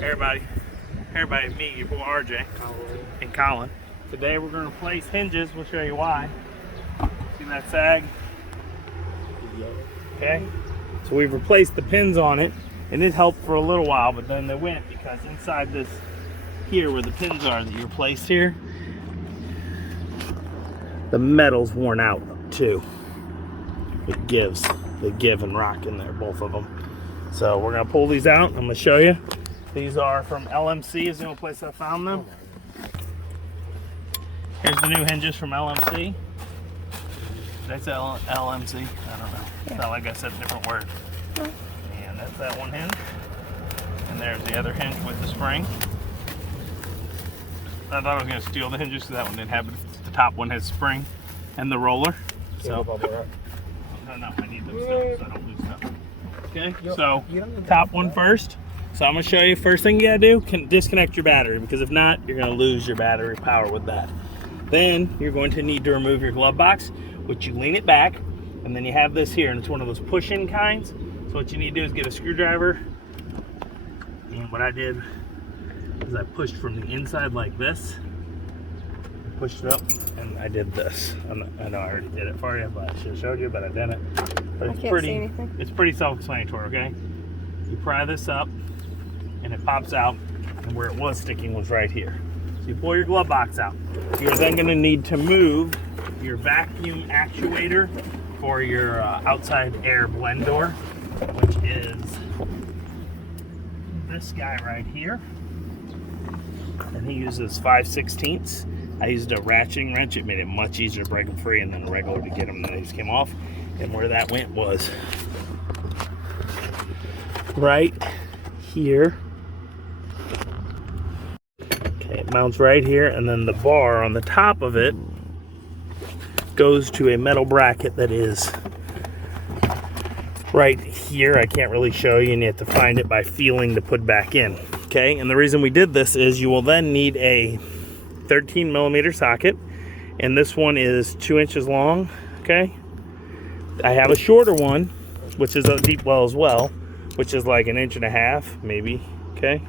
Everybody, me, your boy RJ, and Colin. Today we're going to replace hinges. We'll show you why. See that sag? Okay. So we've replaced the pins on it, and it helped for a little while, but then they went because inside this here, where the pins are that you replaced here, the metal's worn out too. It gives. They give and rock in there, both of them. So we're gonna pull these out. I'm gonna show you. These are from LMC, is the only place I found them. Here's the new hinges from LMC. That's LMC, I don't know. It's not like I said a different word. And that's that one hinge. And there's the other hinge with the spring. I thought I was gonna steal the hinges because that one didn't have it. The top one has spring and the roller. So, no, I need them still so I don't lose stuff. Okay, so top one first. So I'm gonna show you, first thing you gotta do, disconnect your battery, because if not, you're gonna lose your battery power with that. Then you're going to need to remove your glove box, which you lean it back, and then you have this here, and it's one of those push-in kinds. So what you need to do is get a screwdriver, and what I did is I pushed from the inside like this, pushed it up, and I did this. I know I already did it for you, but I should have showed you, but I didn't. But it's pretty self-explanatory, okay? You pry this up, and it pops out, and where it was sticking was right here. So you pull your glove box out. You're then going to need to move your vacuum actuator for your outside air blend door, which is this guy right here. And he uses 5/16. I used a ratcheting wrench. It made it much easier to break them free, and then a regular to get them, and they just came off. And where that went was right here. Okay, it mounts right here, and then the bar on the top of it goes to a metal bracket that is right here. I can't really show you, and you have to find it by feeling to put back in. Okay, and the reason we did this is you will then need a 13mm socket, and this one is 2 inches long. Okay, I have a shorter one, which is a deep well as well, which is like 1.5 inches, maybe. Okay,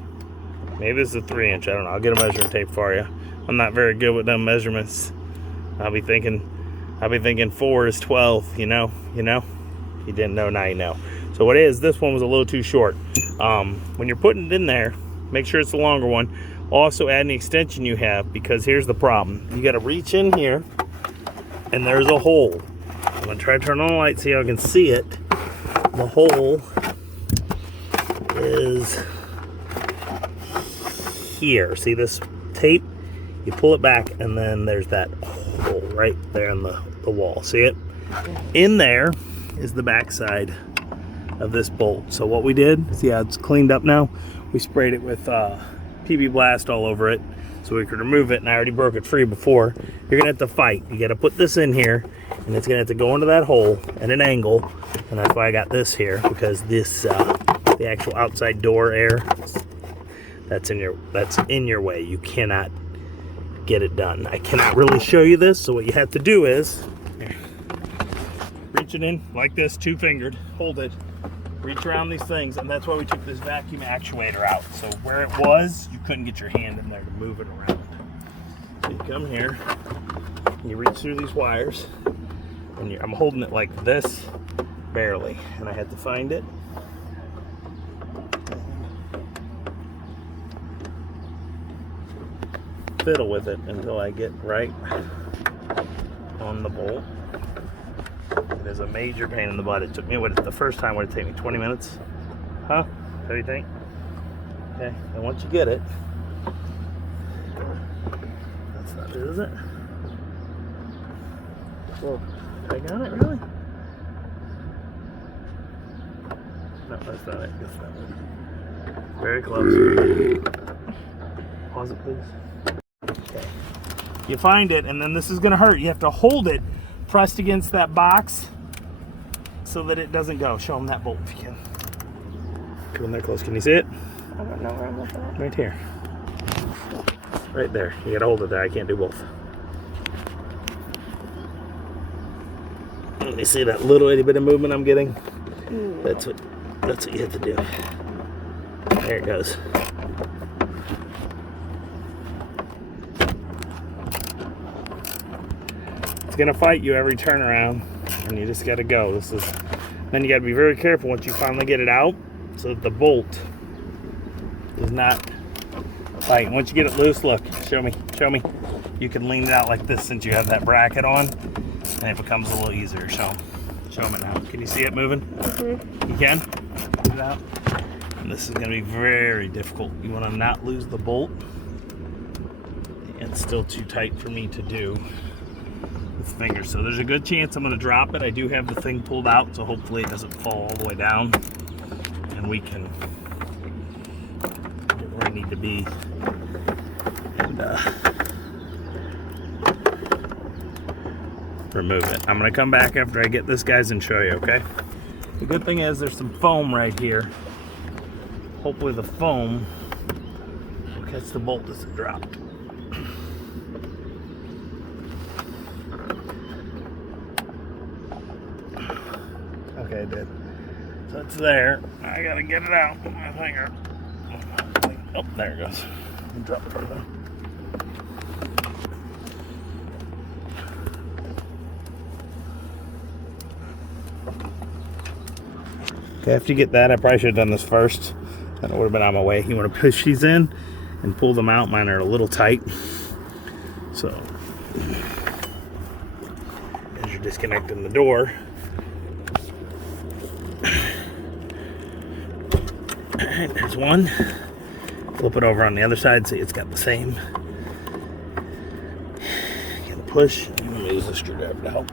maybe this is a 3-inch. I don't know. I'll get a measuring tape for you. I'm not very good with them measurements. I'll be thinking 4 is 12. You know. You didn't know, now you know. So what is, this one was a little too short. When you're putting it in there, make sure it's the longer one. Also add any extension you have, because here's the problem. You got to reach in here, and there's a hole. I'm gonna try to turn on the light so y'all can see it. The hole is here. See this tape? You pull it back, and then there's that hole right there in the wall. See it? In there is the back side of this bolt. So what we did, see how it's cleaned up now? We sprayed it with PB Blast all over it so we could remove it, and I already broke it free before. You're gonna have to fight. You gotta put this in here, and it's gonna have to go into that hole at an angle, and that's why I got this here, because this the actual outside door air that's in your way. You cannot get it done. I cannot really show you this, so what you have to do is reach it in like this, 2-fingered, hold it, reach around these things, and that's why we took this vacuum actuator out. So where it was, you couldn't get your hand in there to move it around. So you come here, you reach through these wires, and I'm holding it like this, barely, and I had to find it. Fiddle with it until I get right on the bolt. It is a major pain in the butt. It took me, the first time would it take me 20 minutes? Huh? What do you think? Okay, and once you get it, that's not it, is it? Whoa, I got it, really? No, that's not it. That's not it. Very close. Pause it, please. Okay. You find it, and then this is gonna hurt. You have to hold it pressed against that box so that it doesn't go. Show them that bolt if you can. Come in there close. Can you see it? I don't know where I'm looking at. Right here. Right there. You gotta hold it there. I can't do both. You see that little itty bit of movement I'm getting? That's what you have to do. There it goes. It's gonna fight you every turnaround, and you just gotta go. Then you gotta be very careful once you finally get it out, so that the bolt is not fighting. Once you get it loose, look, show me. You can lean it out like this since you have that bracket on, and it becomes a little easier. Show them it now. Can you see it moving? Mm-hmm. You can? Get it out. And this is gonna be very difficult. You wanna not lose the bolt. It's still too tight for me to do with fingers. So there's a good chance I'm gonna drop it. I do have the thing pulled out, so hopefully it doesn't fall all the way down. And we can get where I need to be. And remove it. I'm gonna come back after I get this, guys, and show you, okay? The good thing is there's some foam right here. Hopefully the foam will catch the bolt as it dropped. Okay, it did. So it's there. I gotta get it out with my finger. Oh, there it goes. Drop it further. Okay, after you get that, I probably should have done this first. Then it would have been on my way. You want to push these in and pull them out. Mine are a little tight. So, as you're disconnecting the door, alright, there's one. Flip it over on the other side, see it's got the same. Gotta push. I'm gonna use the screwdriver to help.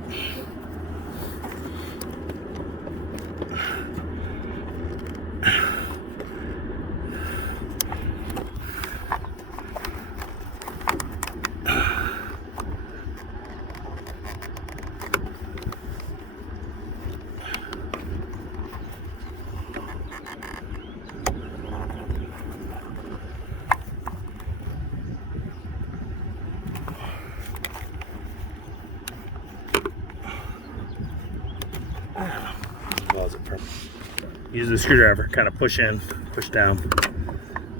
Use the screwdriver, kind of push in, push down,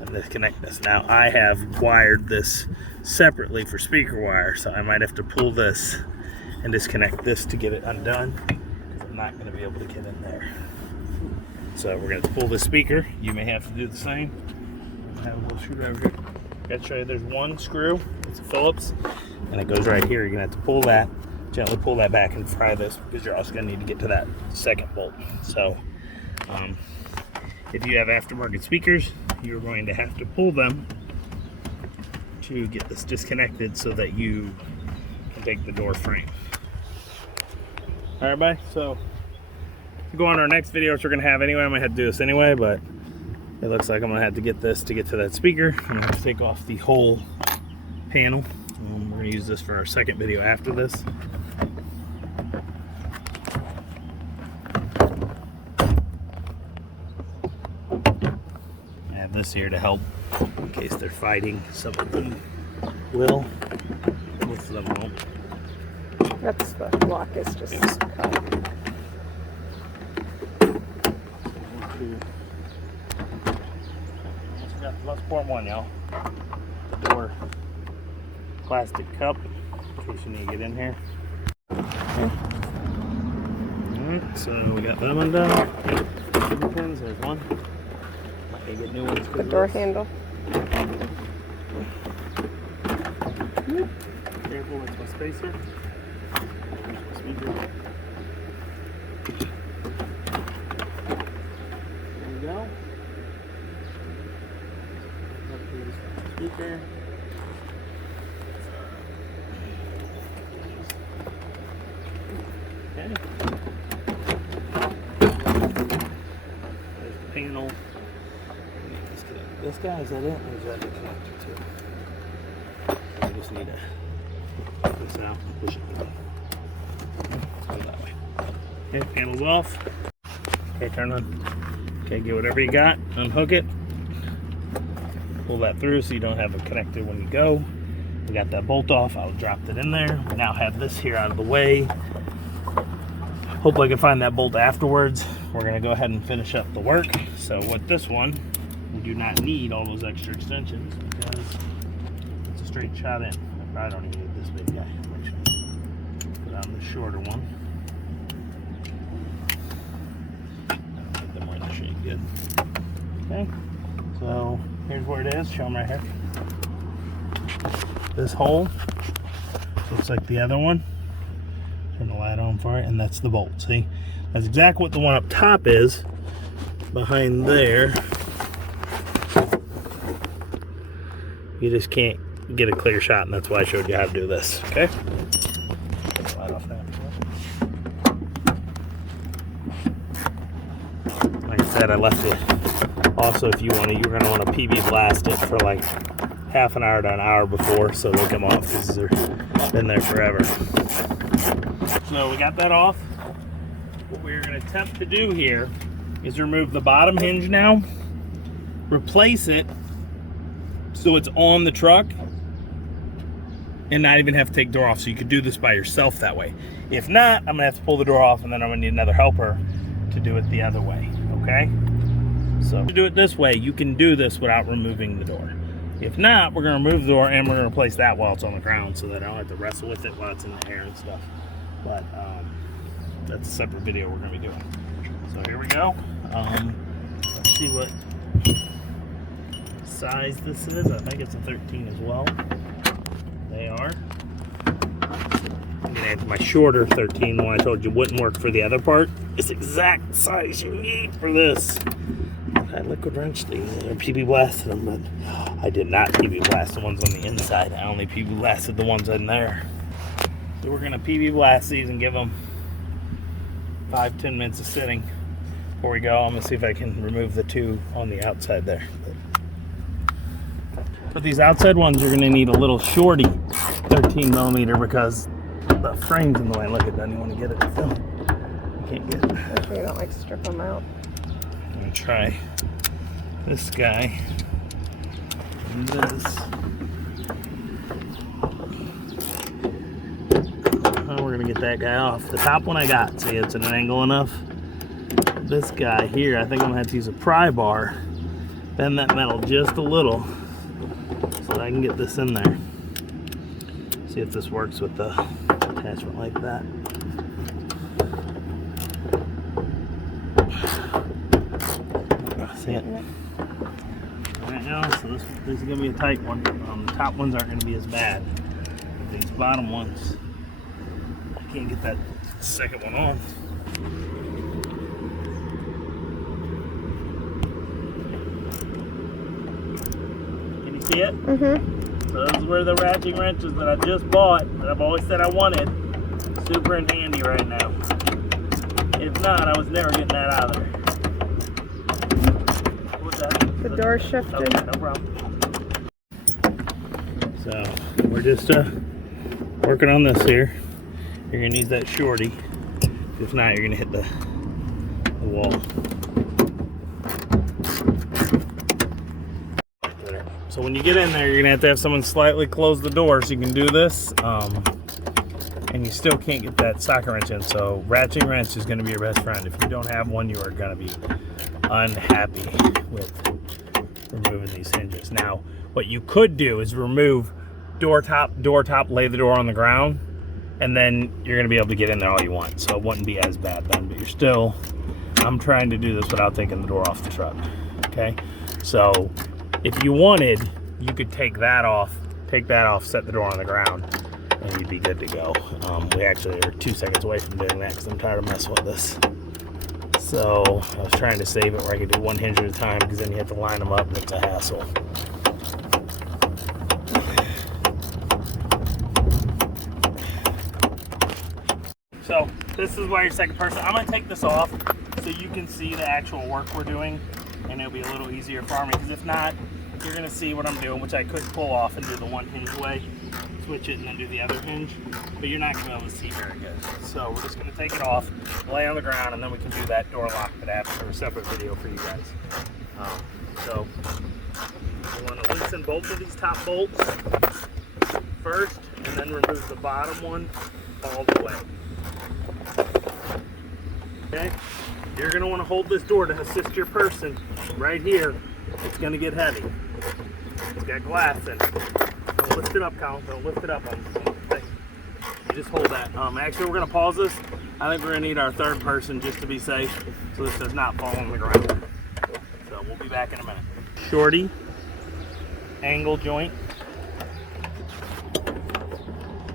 and disconnect this. Now I have wired this separately for speaker wire, so I might have to pull this and disconnect this to get it undone. I'm not going to be able to get in there. So we're going to pull the speaker. You may have to do the same. I have a little screwdriver here. I got to show you there's one screw. It's a Phillips, and it goes right here. You're going to have to pull that, gently pull that back and pry this, because you're also going to need to get to that second bolt. So if you have aftermarket speakers, you're going to have to pull them to get this disconnected so that you can take the door frame. Alright, bye. So to go on to our next video, which we're going to have anyway, I'm going to have to do this anyway, but it looks like I'm going to have to get this to get to that speaker. I'm going to have to take off the whole panel. We're going to use this for our second video after this. This here to help in case they're fighting. Some of them will, most of them won't. That's the lock is just cut. Let's pour one, y'all. The door plastic cup in case you need to get in here. Alright, so we got that one done. Pins, there's one. Okay, get new ones. The door handle. Careful, that's my spacer. There we go. Speaker. Okay. There's the panel. This guy, is that it? Or is that the connector too? I just need to put this out and push it down. Let's go that way. Okay, panel's off. Okay, turn on. Okay, get whatever you got, unhook it. Pull that through so you don't have it connected when you go. We got that bolt off. I dropped it in there. We now have this here out of the way. Hopefully I can find that bolt afterwards. We're gonna go ahead and finish up the work. So with this one, we do not need all those extra extensions because it's a straight shot in. I probably don't even need this big guy, actually. Put on the shorter one. I don't think them right shade good. Okay, so here's where it is. Show them right here. This hole looks like the other one. Turn the light on for it, and that's the bolt. See, that's exactly what the one up top is. Behind there, you just can't get a clear shot, and that's why I showed you how to do this. Okay. Take the light off now. Like I said, I left it. Also, if you want to, you're going to want to PB blast it for like half an hour to an hour before, so they'll come off. These have been there forever. So we got that off. What we're going to attempt to do here is remove the bottom hinge now, replace it so it's on the truck, and not even have to take the door off. So you could do this by yourself that way. If not, I'm gonna have to pull the door off, and then I'm gonna need another helper to do it the other way, okay? So to do it this way, you can do this without removing the door. If not, we're gonna remove the door and we're gonna replace that while it's on the ground so that I don't have to wrestle with it while it's in the air and stuff. But that's a separate video we're gonna be doing. So here we go. Let's see what size this is. I think it's a 13 as well. They are. I'm gonna add my shorter 13, the one I told you wouldn't work for the other part. It's the exact size you need for this. I liquid wrenched these or PB blasted them, but I did not PB blast the ones on the inside. I only PB blasted the ones in there. So we're gonna PB blast these and give them 5-10 minutes of sitting. Before we go, I'm gonna see if I can remove the two on the outside there. But these outside ones, you're gonna need a little shorty 13 millimeter because the frame's in the way. Look, it doesn't even want to get it. So you can't get it. Hopefully you don't like strip them out. I'm gonna try this guy and this. Oh, we're gonna get that guy off. The top one I got, see, it's at an angle enough. This guy here, I think I'm gonna have to use a pry bar, bend that metal just a little so that I can get this in there. See if this works with the attachment like that. See it? Alright, now, so this is gonna be a tight one. The top ones aren't gonna be as bad. But these bottom ones, I can't get that second one on. See it? Mm-hmm. So those were the ratchet wrenches that I just bought that I've always said I wanted. Super in handy right now. If not, I was never getting that out of there. What's that? The door shifted. Okay, no problem. So we're just working on this here. You're gonna use that shorty. If not, you're gonna hit the wall. So when you get in there, you're gonna have to have someone slightly close the door so you can do this. And you still can't get that socket wrench in. So ratchet wrench is gonna be your best friend. If you don't have one, you are gonna be unhappy with removing these hinges. Now, what you could do is remove door top, lay the door on the ground, and then you're gonna be able to get in there all you want. So it wouldn't be as bad then, but you're still, I'm trying to do this without taking the door off the truck, okay? So if you wanted, you could take that off, set the door on the ground, and you'd be good to go. We actually are 2 seconds away from doing that because I'm tired of messing with this. So I was trying to save it where I could do one hinge at a time because then you have to line them up and it's a hassle. So this is why you're second person. I'm gonna take this off so you can see the actual work we're doing, and it'll be a little easier for me, because if not, you're gonna see what I'm doing, which I could pull off and do the one hinge way, switch it and then do the other hinge, but you're not gonna be able to see very good. So we're just gonna take it off, lay on the ground, and then we can do that door lock that I have for a separate video for you guys. So we wanna loosen both of these top bolts first, and then remove the bottom one all the way. Okay? You're going to want to hold this door to assist your person right here It's gonna get heavy. It's got glass in it. Don't lift it up, Colin. Don't lift it up. You just hold that. Actually, we're gonna pause this. I think we're gonna need our third person just to be safe, so this does not fall on the ground. So we'll be back in a minute. Shorty, angle joint.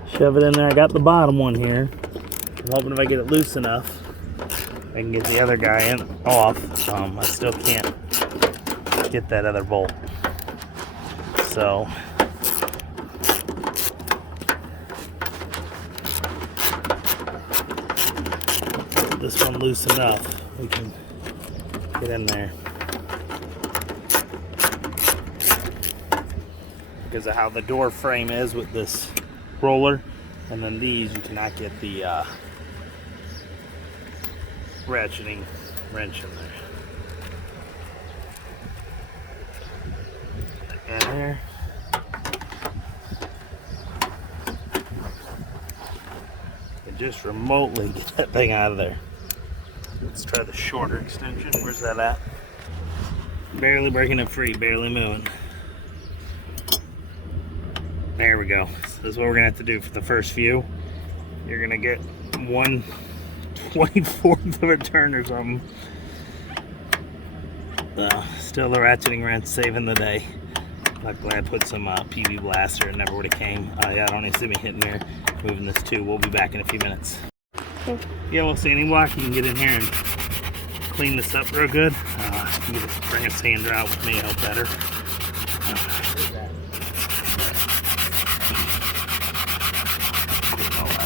Shove it in there. I got the bottom one here. I'm hoping if I get it loose enough, I can get the other guy in off. I still can't get that other bolt. So this one loose enough, we can get in there. Because of how the door frame is with this roller, and then these, you cannot get the ratcheting wrench in there. Again there. And just remotely get that thing out of there. Let's try the shorter extension. Where's that at? Barely breaking it free, barely moving. There we go. So this is what we're gonna have to do for the first few. You're gonna get 1/24 of a turn or something. Still the ratcheting wrench saving the day. Luckily I put some PV blaster. It never would have came. Yeah, I don't need to see me hitting here. Moving this too. We'll be back in a few minutes. Okay. Yeah, well, sanding block, you can get in here and clean this up real good. You can just bring a sander out with me, help better.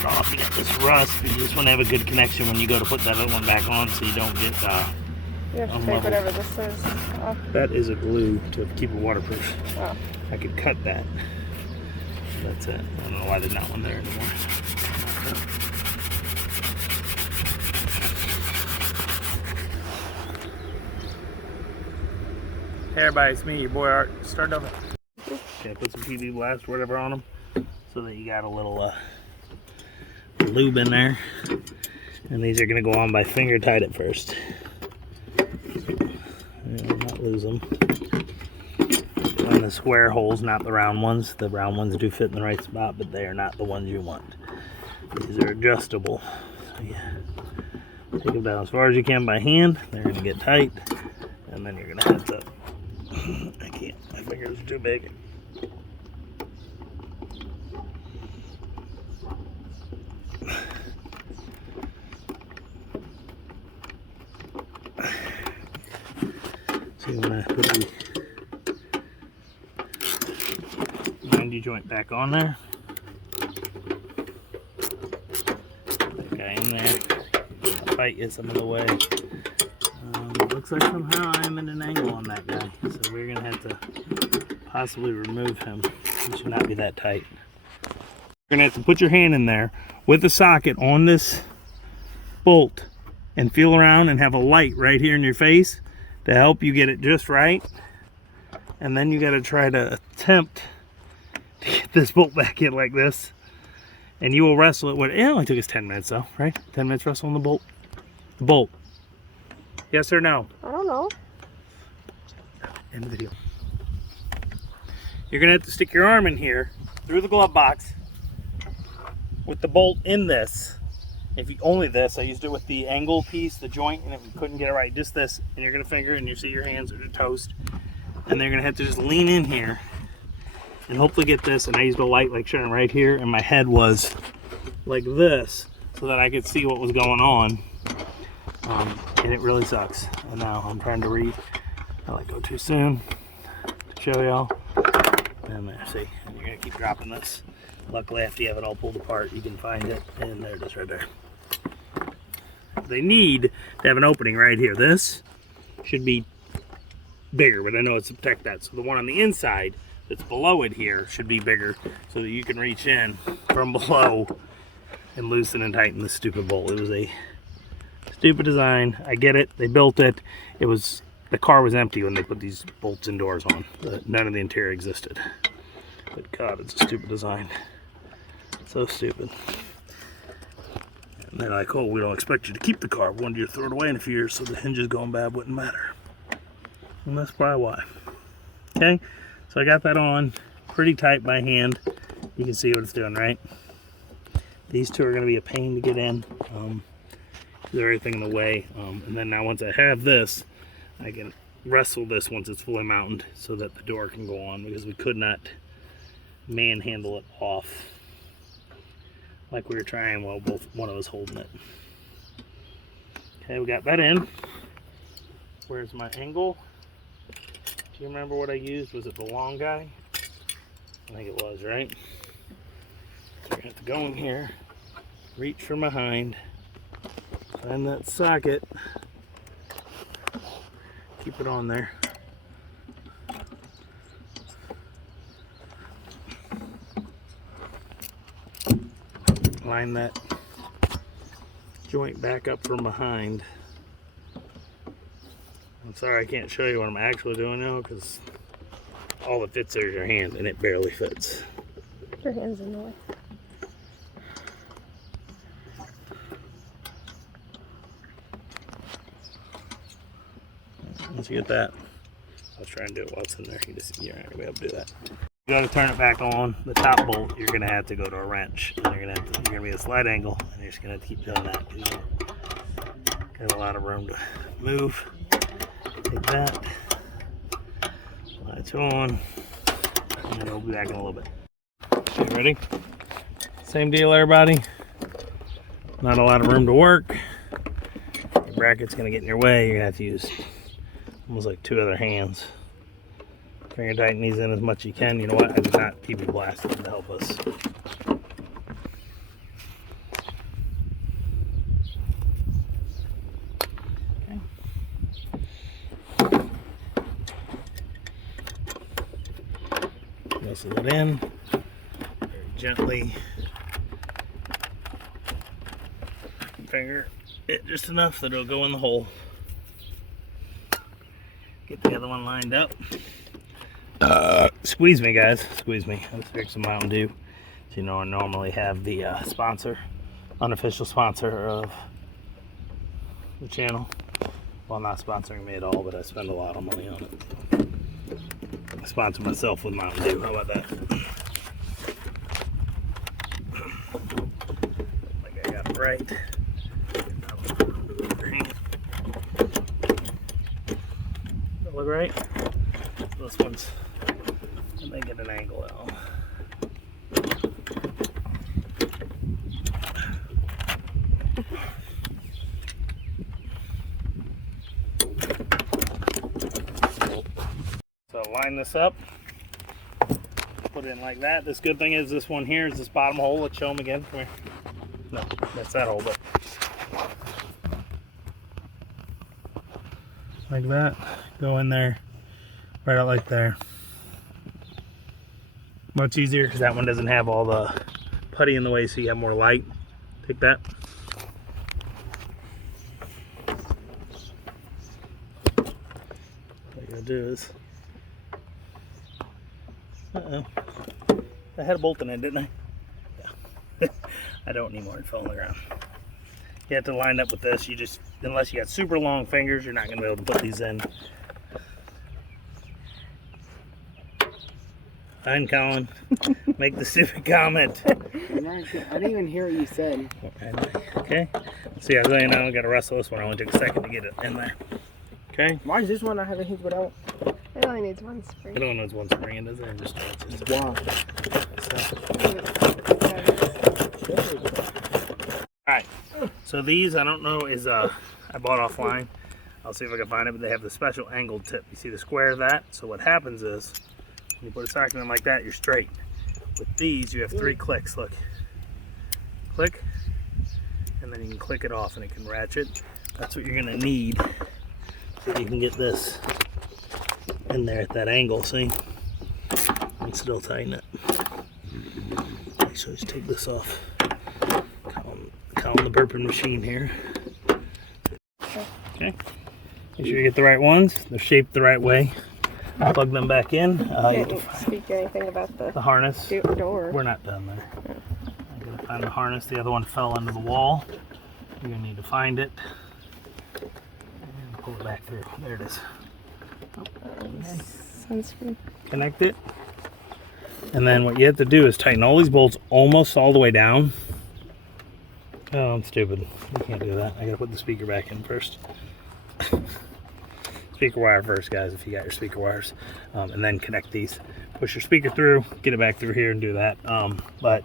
Off. You got this rust, but you just want to have a good connection when you go to put that other one back on, so you don't get you have to take whatever this is off. That is a glue to keep it waterproof. Oh. I could cut that. That's it. I don't know why there's not one there anymore. Hey everybody, it's me, your boy Art. Start over. Okay, put some PV blast, whatever on them, so that you got a little lube in there, and these are going to go on by finger tied at first. Not lose them. On the square holes, not the round ones. The round ones do fit in the right spot, but they are not the ones you want. These are adjustable. So yeah, take them down as far as you can by hand. They're going to get tight, and then you're going to have to. I can't. My fingers are too big. So you want to put the 90 joint back on there. That guy in there. I'll fight you some of the way. Looks like somehow I'm at an angle on that guy, so we're going to have to possibly remove him. He should not be that tight. You're going to have to put your hand in there with the socket on this bolt and feel around and have a light right here in your face to help you get it just right. And then you got to try to attempt to get this bolt back in like this, and you will wrestle it with it. Only took us 10 minutes though, right? 10 minutes wrestling the bolt. The bolt. Yes or no? I don't know. End of the video. You're gonna have to stick your arm in here through the glove box with the bolt in this. If you only this, I used it with the angle piece, the joint, and if you couldn't get it right, just this, and you're gonna finger, and you see your hands are toast, and they're gonna have to just lean in here and hopefully get this. And I used a light like Sharon right here, and my head was like this so that I could see what was going on. And it really sucks. And now I'm trying to read. I let go too soon to show y'all. And there, see, and you're gonna keep dropping this. Luckily, after you have it all pulled apart, you can find it, and there it is right there. They need to have an opening right here. This should be bigger, but I know it's to protect that. So the one on the inside that's below it here should be bigger so that you can reach in from below and loosen and tighten the stupid bolt. It was a stupid design. I get it. They built it. It was, the car was empty when they put these bolts and doors on. None of the interior existed. But God, it's a stupid design. So stupid. And they're like, oh, we don't expect you to keep the car. We wanted you to throw it away in a few years so the hinges going bad wouldn't matter. And that's probably why. Okay, so I got that on pretty tight by hand. You can see what it's doing, right? These two are going to be a pain to get in. There's everything in the way. And then now once I have this, I can wrestle this once it's fully mounted so that the door can go on, because we could not manhandle it off like we were trying while one of us holding it. Okay, we got that in. Where's my angle? Do you remember what I used? Was it the long guy? I think it was, right? So we're gonna have to go in here, reach from behind, find that socket, keep it on there. Line that joint back up from behind. I'm sorry I can't show you what I'm actually doing now, because all that fits there is your hand and it barely fits. Your hand's in the way. Once you get that, I'll try and do it while it's in there. You're not gonna be able to do that. You gotta turn it back on. The top bolt, you're gonna have to go to a wrench. And you're gonna be at a slight angle, and you're just gonna have to keep doing that, because you got a lot of room to move. Take that, lights on, and then we'll be back in a little bit. Okay, ready? Same deal, everybody. Not a lot of room to work. Your bracket's gonna get in your way. You're gonna have to use almost like two other hands. Finger tighten these in as much as you can. You know what? I did not PB blast them to help us. Nestle it in very gently. Finger it just enough that it'll go in the hole. Get the other one lined up. Squeeze me, guys. Squeeze me. Let's drink some Mountain Dew. So, you know, I normally have the unofficial sponsor of the channel. Well, not sponsoring me at all, but I spend a lot of money on it. I sponsor myself with Mountain Dew. How about that? Like I got it right. Look right. This one's, let me get an angle out. So line this up, put it in like that. This good thing is this one here is this bottom hole. Let's show them again. Come here. No, that's that hole, but like that. Go in there, right out like there. Much easier because that one doesn't have all the putty in the way, so you have more light. Take that. What you're gonna do is, I had a bolt in it, didn't I? Yeah. I don't anymore. It fell on the ground. You have to line up with this. You just, unless you got super long fingers, you're not gonna be able to put these in. Fine, Colin. Make the stupid comment. I didn't even hear what you said. Okay. See, I was saying now I gotta wrestle this one. I only took a second to get it in there. Okay. Why is this one not having hinge without? It only needs one spring. It only needs one spring, it doesn't. Just Wow. Alright. So these, I don't know, is I bought offline. I'll see if I can find it, but they have the special angled tip. You see the square of that? So what happens is, when you put a socket in like that, you're straight. With these, you have 3 clicks. Look. Click. And then you can click it off and it can ratchet. That's what you're going to need so you can get this in there at that angle, see? And still tighten it. Actually, just take this off. Calm the burping machine here. Okay. Make sure you get the right ones. They're shaped the right way. Plug them back in. You didn't speak anything about the harness. door. We're not done there. I'm going to find the harness. The other one fell into the wall. You're going to need to find it. And pull it back through. There it is. Okay. sunscreen. Connect it. And then what you have to do is tighten all these bolts almost all the way down. Oh, I'm stupid. You can't do that. I gotta put the speaker back in first. Speaker wire first, guys, if you got your speaker wires. And then connect these. Push your speaker through, get it back through here and do that. But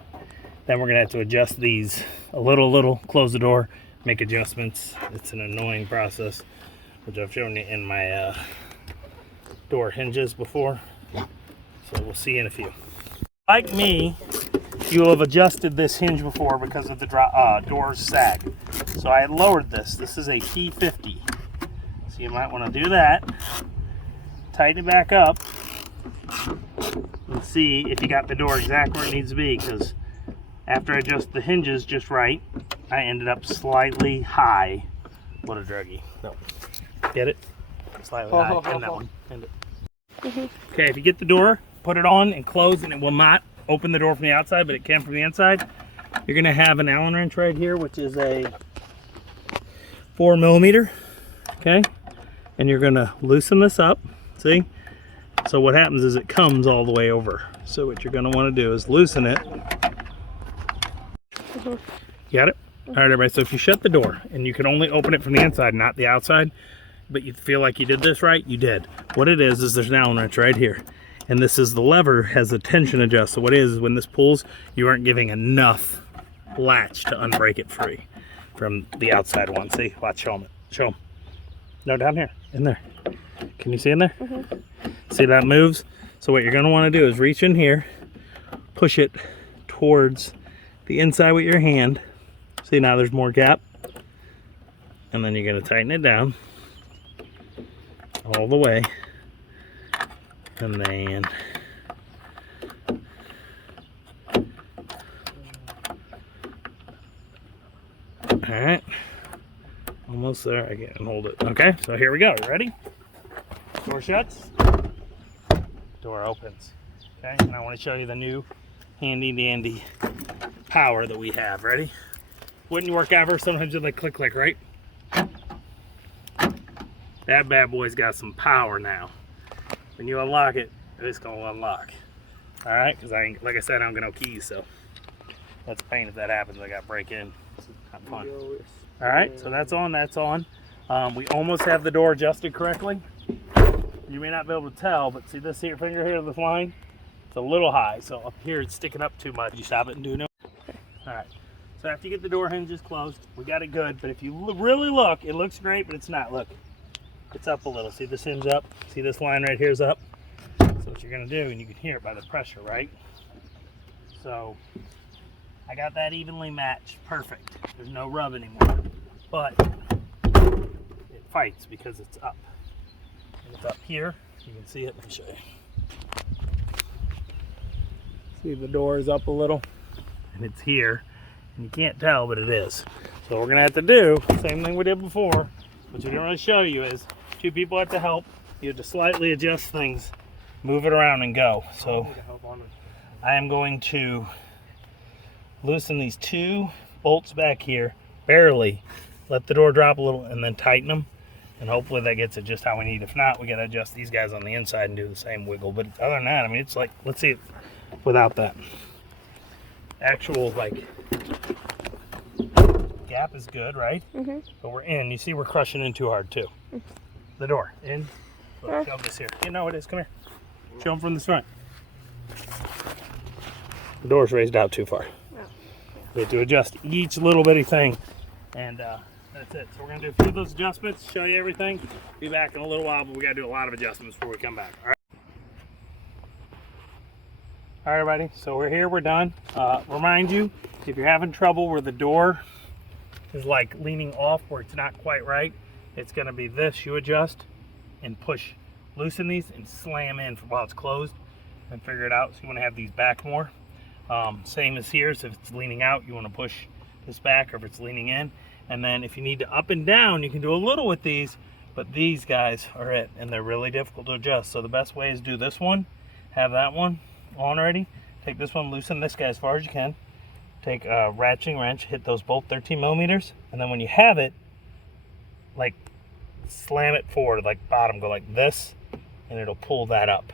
then we're gonna have to adjust these a little, close the door, make adjustments. It's an annoying process, which I've shown you in my door hinges before. So we'll see in a few. Like me, you will have adjusted this hinge before because of the door's sag. So I had lowered this. This is a P50. So you might want to do that. Tighten it back up. And see if you got the door exactly where it needs to be. Because after I adjust the hinges just right, I ended up slightly high. What a druggie. No. Get it? Slightly high. End that one. End it. Okay, if you get the door, put it on and close, and it will not open the door from the outside, but it can from the inside. You're gonna have an Allen wrench right here, which is a 4mm, okay? And you're gonna loosen this up, see? So what happens is it comes all the way over. So what you're gonna wanna do is loosen it. Got it? All right, everybody, so if you shut the door, and you can only open it from the inside, not the outside, but you feel like you did this right, you did. What it is there's an Allen wrench right here. And this is the lever, has a tension adjust. So what it is when this pulls, you aren't giving enough latch to unbreak it free from the outside one. See, watch, show them it. Show them. No, down here, in there. Can you see in there? See that moves? So what you're gonna wanna do is reach in here, push it towards the inside with your hand. See, now there's more gap. And then you're gonna tighten it down all the way. And then all right, almost there. I can't hold it. Okay, so here we go. You ready? Door shuts, door opens. Okay, and I want to show you the new handy dandy power that we have. Ready? Wouldn't work ever. Sometimes it like click, right? That bad boy's got some power now. When you unlock it, it's gonna unlock. All right, because like I said, I don't got no keys, so that's a pain if that happens. I got to break in. It's not fun. All right, so that's on. That's on. We almost have the door adjusted correctly. You may not be able to tell, but see this here finger here, this line? It's a little high, so up here it's sticking up too much. You stop it and do no. All right. So after you get the door hinges closed, we got it good. But if you really look, it looks great, but it's not. Look. It's up a little. See this hinge up? See this line right here is up? So what you're gonna do, and you can hear it by the pressure, right? So I got that evenly matched. Perfect. There's no rub anymore. But it fights because it's up. And it's up here. You can see it. Let me show you. See the door is up a little. And it's here. And you can't tell, but it is. So what we're gonna have to do, same thing we did before, which we didn't really show you, is two people have to help. You have to slightly adjust things, move it around and go. So I am going to loosen these two bolts back here, barely, let the door drop a little and then tighten them. And hopefully that gets it just how we need. If not, we gotta adjust these guys on the inside and do the same wiggle. But other than that, I mean, it's like, let's see it without that. Actual like gap is good, right? But we're in. You see we're crushing in too hard too. The door, in. Look, show this here. You know it is, come here. Show them from the front. The door's raised out too far. We have to adjust each little bitty thing. And that's it. So we're gonna do a few of those adjustments, show you everything. Be back in a little while, but we gotta do a lot of adjustments before we come back, all right? All right, everybody, so we're here, we're done. Remind you, if you're having trouble where the door is like leaning off where it's not quite right, it's gonna be this. You adjust and push, loosen these and slam in while it's closed and figure it out. So you wanna have these back more. Same as here, so if it's leaning out, you wanna push this back, or if it's leaning in. And then if you need to up and down, you can do a little with these, but these guys are it, and they're really difficult to adjust. So the best way is do this one, have that one on already. Take this one, loosen this guy as far as you can. Take a ratcheting wrench, hit those both 13mm, and then when you have it, like slam it forward, like bottom, go like this, and it'll pull that up.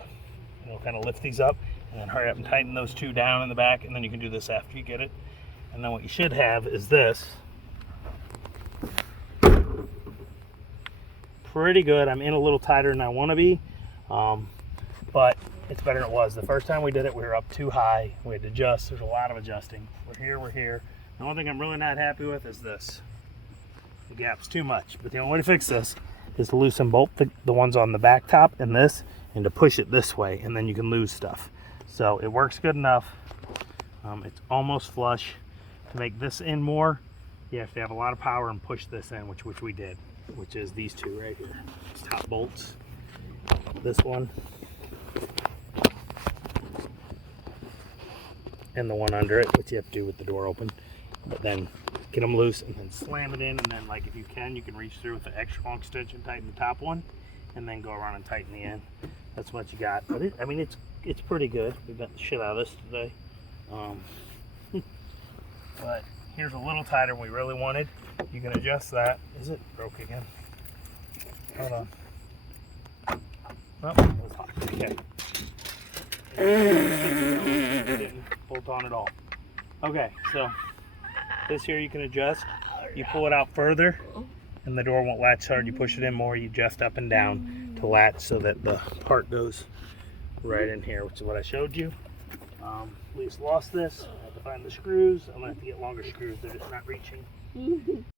It'll kind of lift these up, and then hurry up and tighten those two down in the back, and then you can do this after you get it. And then what you should have is this. Pretty good. I'm in a little tighter than I want to be, but it's better than it was. The first time we did it, we were up too high. We had to adjust. There's a lot of adjusting. We're here, we're here. The only thing I'm really not happy with is this. The gap's too much, but the only way to fix this is to loosen both the ones on the back top and this, and to push it this way, and then you can lose stuff. So it works good enough. It's almost flush. To make this in more, you have to have a lot of power and push this in, which we did, which is these two right here. These top bolts. This one. And the one under it, which you have to do with the door open. But then get them loose and then slam it in, and then, like, if you can reach through with the extra long extension, tighten the top one, and then go around and tighten the end. That's what you got. But I mean, it's pretty good. We've got the shit out of this today. But here's a little tighter than we really wanted. You can adjust that. Is it broke again? Hold on. Oh, it was hot. Okay. It didn't bolt on at all. Okay, so this here you can adjust. You pull it out further, and the door won't latch hard. You push it in more. You adjust up and down to latch so that the part goes right in here, which is what I showed you. Least lost this. I have to find the screws. I'm gonna have to get longer screws. They're just not reaching.